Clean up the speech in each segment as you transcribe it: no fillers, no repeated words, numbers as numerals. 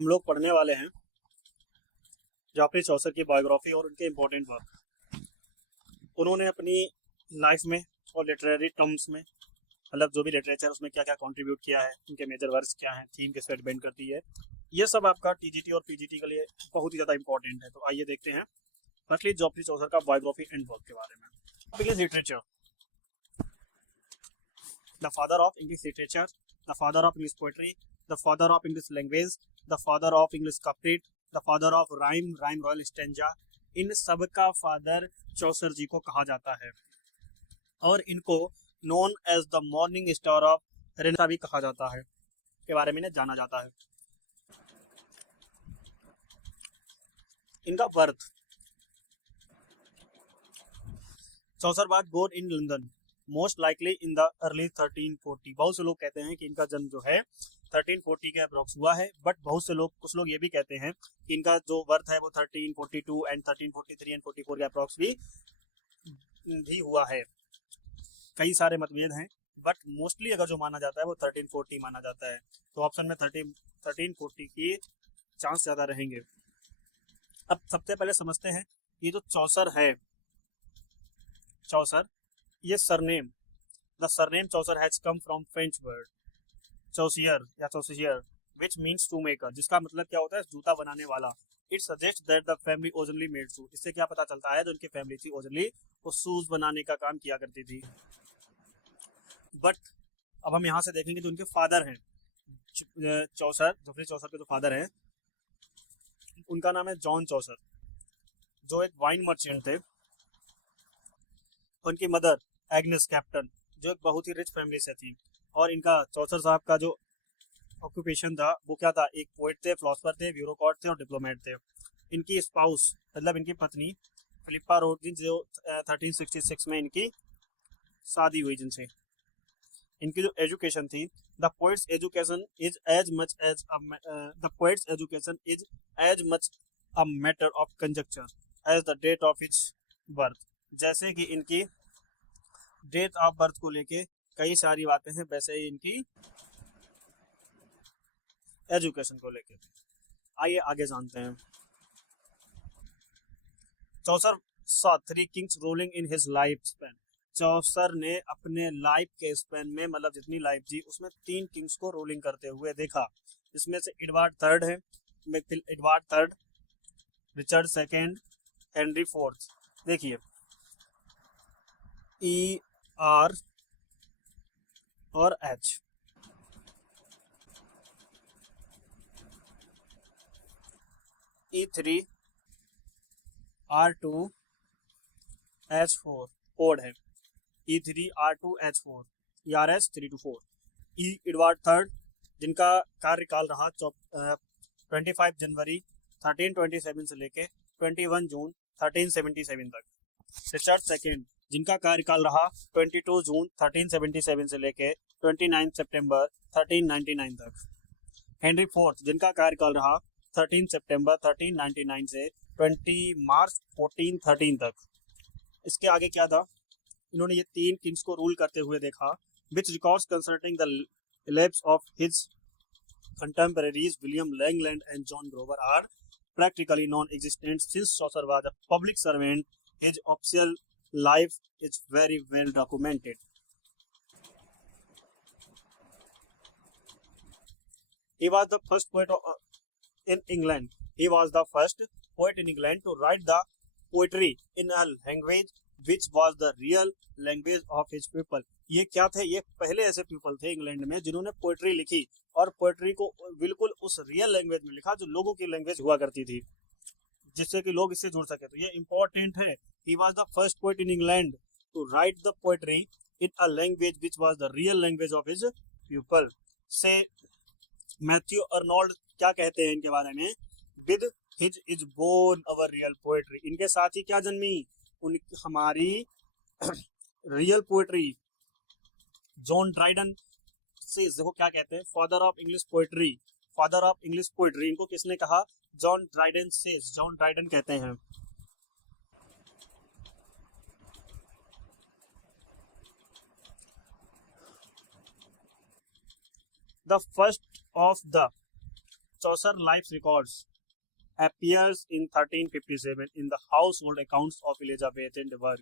हम लोग पढ़ने वाले हैं जाफरी चौसर की बायोग्राफी और उनके इम्पोर्टेंट वर्क। उन्होंने अपनी लाइफ में और लिटरेरी टर्म्स में मतलब जो भी लिटरेचर उसमें क्या क्या कंट्रीब्यूट किया है, उनके मेजर वर्क्स क्या हैं, थीम किस पे डिपेंड करती है, ये सब आपका टीजीटी और पीजीटी के लिए बहुत ही ज़्यादा इंपॉर्टेंट है। तो आइए देखते हैं फर्स्टली जाफरी चौसर का बायोग्राफी एंड वर्क के बारे में। English literature, the father of English literature, the father of English poetry, the father of English language, the father of English couplet, the father of rhyme, rhyme royal stanza, इन सब का father चौसर जी को कहा जाता है और इनको known as the morning star of renaissance भी कहा जाता है, के बारे में जाना जाता है। इनका birth, Chaucer was born in London most likely in the early 1340। बहुत से लोग कहते हैं कि इनका जन्म जो है 1340 के अप्रोक्स हुआ है, बट बहुत से लोग, कुछ लोग ये भी कहते हैं कि इनका जो बर्थ है वो 1342 एंड 1343 एंड 44 के अप्रोक्स भी हुआ है। कई सारे मतभेद हैं, बट मोस्टली अगर जो माना जाता है वो 1340 माना जाता है। तो ऑप्शन में 1340 की चांस ज्यादा रहेंगे। अब सबसे पहले समझते हैं ये जो चौसर है, चौसर, ये surname, the surname Chaucer has come from French word chaucier या chaucier which means to maker, जिसका मतलब क्या होता है, जूता बनाने वाला। It suggest that the family originally made shoes. इससे क्या पता चलता है, जो उनकी फैमिली थी ओरिजिनली वो शूज बनाने का काम किया करती थी। बट अब हम यहाँ से देखेंगे जो उनके फादर हैं चौसर, जफरी चौसर के जो फादर हैं उनका नाम है जॉन चौसर, जो एक वाइन मर्चेंट थे। उनकी मदर एग्नेस कैप्टन, जो एक बहुत ही रिच फैमिली से थी। और इनका चौसर साहब का जो ऑक्यूपेशन था वो क्या था, एक पोएट थे, फिलोसफर थे, ब्यूरोक्रेट थे और डिप्लोमेट थे। इनकी स्पाउस मतलब इनकी पत्नी फिलिप्पा रोडजिन, जो 1366 में इनकी शादी हुई जिनसे। इनकी जो एजुकेशन थी, the poet's education is as much as the poet's education is as much a matter of conjecture as the date of its birth. जैसे कि इनकी डेट ऑफ बर्थ को लेके कई सारी बातें हैं, वैसे ही इनकी एजुकेशन को लेके। आइए आगे जानते हैं। चौसर saw three kings ruling in his life span। चौसर ने अपने लाइफ के स्पेन में, मतलब जितनी लाइफ जी उसमें 3 किंग्स को रूलिंग करते हुए देखा। इसमें से एडवर्ड थर्ड है, Edward third, Richard second, Henry fourth. देखिए ई आर और H, E3 R2 H4 code है, E3 R2 H4, ERS 3 to 4। E Edward third, जिनका कार्यकाल रहा 25 जनवरी 1327 से लेके 21 जून 1377 तक। रिचर्ड सेकेंड, जिनका कार्यकाल रहा 22 जून 1377 से लेके 29 सितंबर 1399 तक। हेनरी फोर्थ, जिनका कार्यकाल रहा 13 सितंबर 1399 से 20 मार्च 1413 तक। इसके आगे क्या था, इन्होंने ये 3 किंग्स को रूल करते हुए देखा। Which records concerning the lives of his contemporaries William Langland and John Grover are practically non-existent. Since Chaucer was a public servant, his official life is very well documented. He was the first poet in England. He was the first poet in England to write the poetry in a language which was the real language of his people. ये क्या थे, ये पहले ऐसे people थे England में जिन्होंने poetry लिखी और पोएट्री को बिल्कुल उस रियल लैंग्वेज में लिखा जो लोगों की लैंग्वेज हुआ करती थी, जिससे कि लोग इससे जुड़ सके। तो ये इंपॉर्टेंट है। He was the first poet in England to write the poetry in a language which was the real language of his people. से मैथ्यू अर्नोल्ड क्या कहते हैं इनके बारे में, with his is born our real poetry. इनके साथ ही क्या जन्मी, उन हमारी रियल पोएट्री। जॉन ड्राइडन से, देखो क्या कहते हैं, father of English poetry, father of English poetry इनको किसने कहा, जॉन ड्राइडन से, जॉन ड्राइडन कहते हैं। The first of the Chaucer life records appears in 1357 in the household accounts of Elizabeth de Burgh,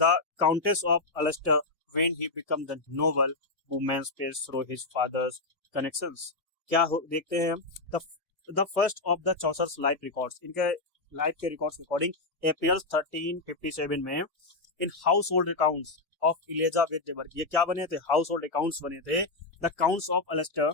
the Countess of Ulster, when he became the noble woman's pace through his father's connections. क्या देखते हैं हम the first of the Chaucer's life records, इनके life के records according appears 1357 में in house hold accounts of Elizabeth de Burgh. ये क्या बने थे? हाउस होल्ड अकाउंट्स बने थे the counts of Ulster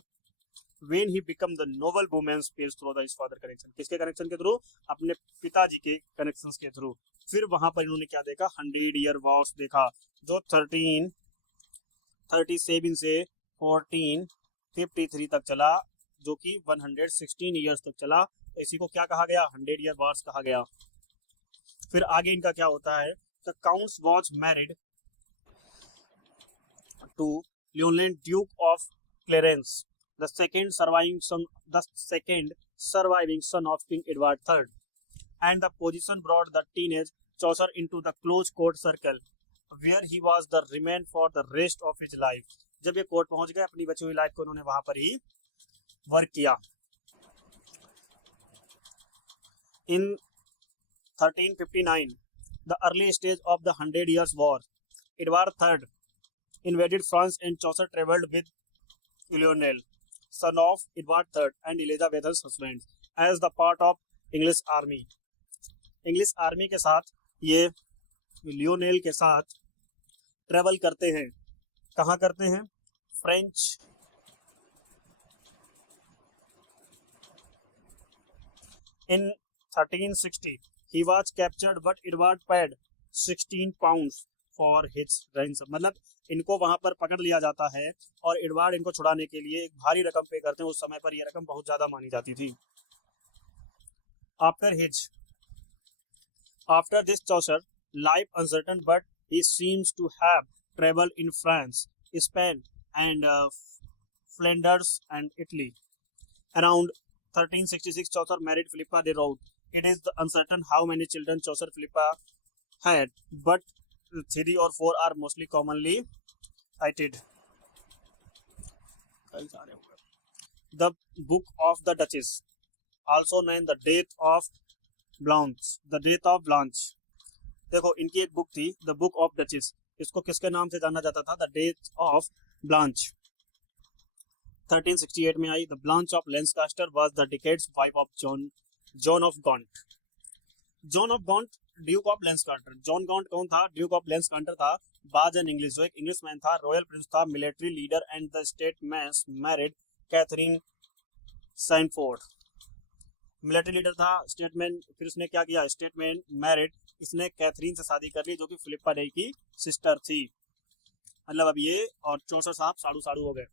when he become the noble woman's pace through the his father connection. किसके connection के through? अपने पिताजी के कनेक्शंस के थ्रू. फिर वहां पर इन्होंने क्या देखा? 100 year wars देखा, जो 1337 से 1453 तक चला, जो कि 116 years तक चला. इसी को क्या कहा गया? 100 year wars कहा गया. फिर आगे इनका क्या होता है? The counts was married to Leoland Duke of Clarence, the second surviving son of King Edward III, and the position brought the teenage Chaucer into the close court circle, where he was the remain for the rest of his life. जब ये court पहुंच गए, अपनी बची हुई life को उन्होंने वहां पर ही वर्क किया. In 1359, the early stage of the 100 Years' War, Edward III invaded France and Chaucer travelled with Lionel, son of Edward III and Elizabeth's husband, as the part of English army. English army के साथ ये Lionel के साथ travel करते हैं. कहाँ करते हैं? French. In 1360, he was captured, but Edward paid 16 pounds for his ransom. मतलब इनको वहां पर पकड़ लिया जाता है और एडवर्ड इनको छुड़ाने के लिए एक भारी रकम पे करते हैं. उस समय पर यह रकम बहुत ज्यादा मानी जाती थी. After this Chaucer life uncertain, but he seems to have traveled in France, Spain, and Flanders and Italy. Around 1366, Chaucer married Philippa de Rout. It is uncertain how many children Chaucer Philippa had, but 3 or 4 are mostly commonly cited. The Book of the Duchess, also named The Death of Blanche. देखो, इनकी एक book थी the book of duchess. इसको किसके नाम से जाना जाता था? The death of Blanche. 1368 में आई. The Blanche of Lancaster was the decades wife of John of Gaunt. John of Gaunt duke of Lancaster. John Gaunt कौन था? ड्यूक ऑफ लेंसकास्टर था. बाज एन इंग्लिश, जो एक इंग्लिश मैन था, रॉयल प्रिंस था, military leader and the statesman married Catherine Sanford. Military leader था, statesman. फिर उसने क्या किया? स्टेटमैन मैरिड, इसने कैथरीन से शादी कर ली, जो कि फिलिप्पा डे की सिस्टर थी. मतलब अब ये और चौसर साहब साड़ू साड़ू हो गए.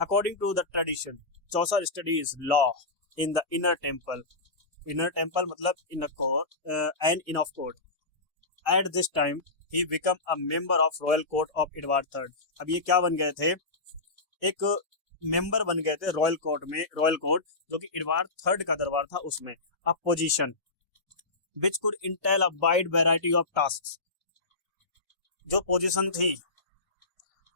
According to the tradition, Chaucer studies law in the inner temple. Inner temple मतलब inner court and inner court. At this time, he became a member of royal court of Edward III. अब ये क्या बन गए थे? एक member बन गए थे रॉयल कोर्ट में. रॉयल कोर्ट जो कि एडवर्ड III का दरबार था, उसमें. A position which could entail a wide variety of tasks. जो पोजीशन थी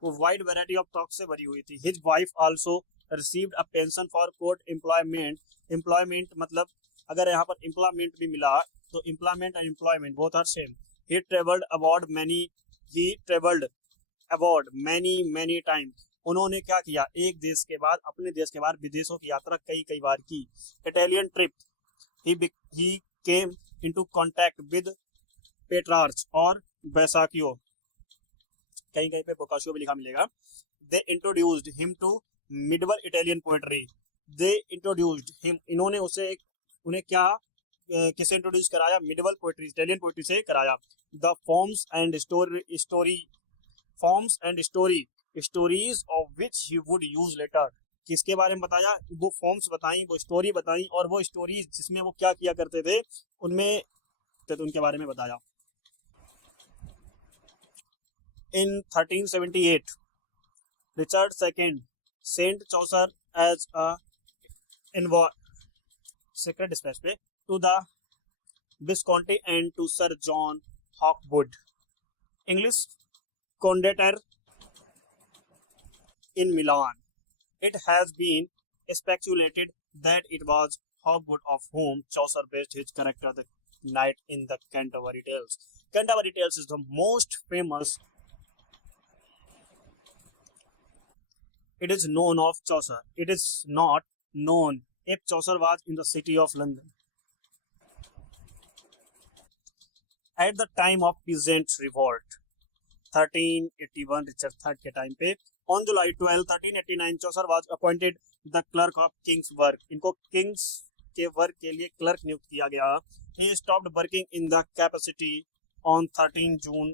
वो वाइड वैरायटी ऑफ टॉक से भरी हुई थी. His wife also received a pension for court employment. Employment मतलब अगर यहाँ पर एम्प्लॉयमेंट भी मिला तो employment and employment both are same. He travelled abroad many time. उन्होंने क्या किया? एक देश के बाद अपने देश के बाद विदेशों की यात्रा कई बार की. Italian trip. He came into contact with Petrarch और बैसाकियो. कहीं पे बोकाशियो भी लिखा मिलेगा. They introduced him to medieval Italian poetry. They introduced him, इन्होंने उन्हें क्या किसे इंट्रोड्यूस कराया? मिडवल पोएट्री, इटालियन पोएट्री से कराया. The forms and stories of which he would use later. किसके बारे में बताया? वो फॉर्म्स बताई, वो स्टोरी बताई, और वो स्टोरीज जिसमें वो क्या किया करते थे उनमें तो उनके बारे में बताया. In 1378, Richard II sent Chaucer as a envoy, secret dispatch पे, to the Visconti and to Sir John Hawkwood. English Condottiere in Milan. It has been speculated that it was Hogwood of whom Chaucer based his character the knight in the Canterbury Tales. Canterbury Tales is the most famous. It is known of Chaucer. It is not known if Chaucer was in the city of London. At the time of peasant revolt 1381 Richard third के time पे on July 12 1389 Chaucer was appointed the clerk of Kings work. इनको Kings के work के लिए clerk नियुक्त किया गया. He stopped working in the capacity on 17 June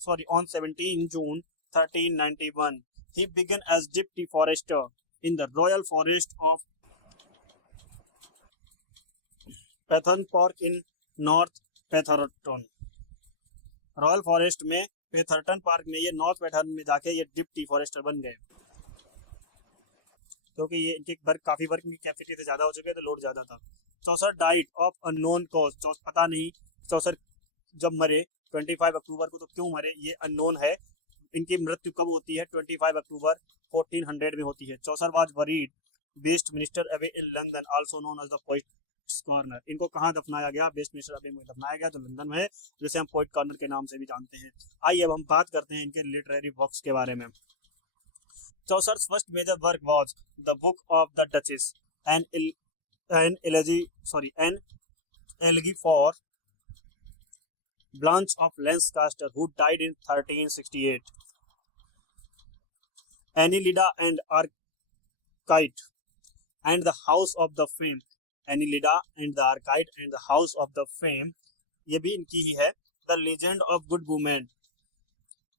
1391. He began as deputy forester in the royal forest of Petherton Park in North Petherton. Royal forest में पेथरटन park में ये नॉर्थ पेथरटन में जाके ये डिप्टी फॉरेस्टर बन गए, क्योंकि ये इनके वर्क काफी वर्क की कैपेसिटी से ज्यादा हो चुके थे, लोड ज्यादा था. चौसर डाइट ऑफ अननोन कॉज. पता नहीं चौसर जब मरे 25 अक्टूबर को, तो क्यों मरे ये अननोन है. इनकी मृत्यु कब होती है? 25 अक्टूबर 1400 में होती है. Chaucer was buried Westminster abbey in London also known as the poet's corner. इनको कहाँ दफनाया गया? वेस्ट मिनिस्टर अवे में दफनाया गया, जो लंदन में है, जिसे हम पोइट कॉर्नर के नाम से भी जानते हैं. आइए अब हम बात करते हैं इनके लिटरेरी वर्क्स के बारे में. Chaucer's first major work was the Book of the Duchess, an elegy for Blanche of Lancaster, who died in 1368. Annelida and Arcite and the House of the Fame. Annelida and the Arcite and the House of the Fame, ये भी इनकी ही है. The Legend of Good Woman.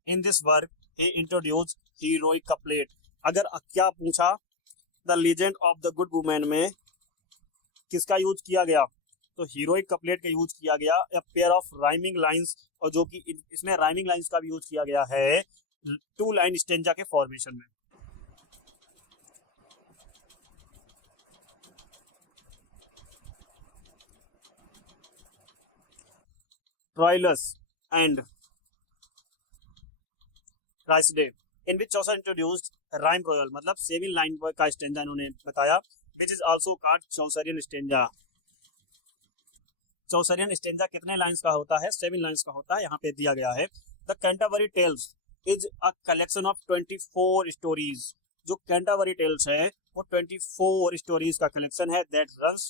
In this work, he introduced heroic couplet. अगर क्या पूछा the legend of the good women में किसका use किया गया, तो हीरोइक कपलेट का यूज किया गया. A pair of rhyming lines, और जो कि इसमें राइमिंग लाइंस का भी यूज किया गया है 2 लाइन स्टेंजा के फॉर्मेशन में. ट्राइलस and क्राइसडे, in which Chaucer introduced rhyme royal, मतलब 7 लाइन का स्टेंजा इन्होंने बताया, which is also called Chaucerian stanza. Chaucerian stanza कितने लाइंस का होता है? 7 लाइंस का होता है, यहाँ पे दिया गया है. The Canterbury Tales is a collection of 24 stories. जो Canterbury Tales है वो 24 स्टोरीज का कलेक्शन है. that runs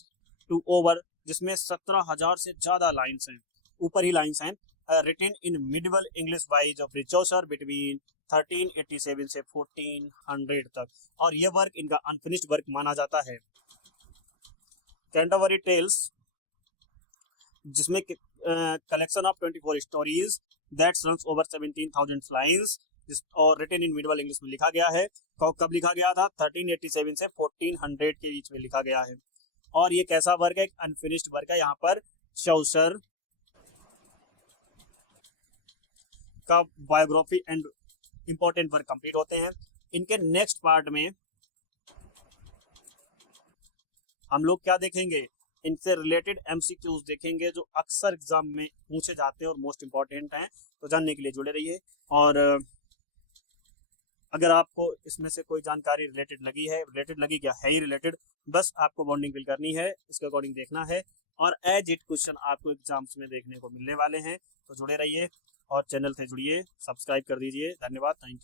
to over, जिसमें 17,000 से ज्यादा लाइंस हैं, ऊपर ही लाइंस हैं. written in medieval English by Geoffrey Chaucer between 1387 से 1400 तक, और यह वर्क इनका अनफिनिश्ड वर्क माना जाता है. कैंटरबरी टेल्स, जिसमें collection of 24 stories that runs over 17,000 lines, और रिटन इन मिडिवल इंग्लिश में लिखा गया है. कब लिखा गया था? 1387 से 1400 के बीच में लिखा गया है. और ये कैसा वर्क है? एक अनफिनिश्ड वर्क है. यहाँ पर चौसर का biography and important work complete होते हैं. इनके नेक्स्ट पार्ट में हम लोग क्या देखेंगे? इनसे रिलेटेड एमसीक्यूज देखेंगे, जो अक्सर एग्जाम में पूछे जाते हैं और मोस्ट इंपॉर्टेंट हैं. तो जानने के लिए जुड़े रहिए. और अगर आपको इसमें से कोई जानकारी रिलेटेड लगी क्या है ही रिलेटेड, बस आपको बॉन्डिंग फिल करनी है, इसके अकॉर्डिंग देखना है, और एज इट क्वेश्चन आपको एग्जाम्स में देखने को मिलने वाले हैं. तो जुड़े रहिए और चैनल से जुड़िए, सब्सक्राइब कर दीजिए. धन्यवाद, थैंक यू.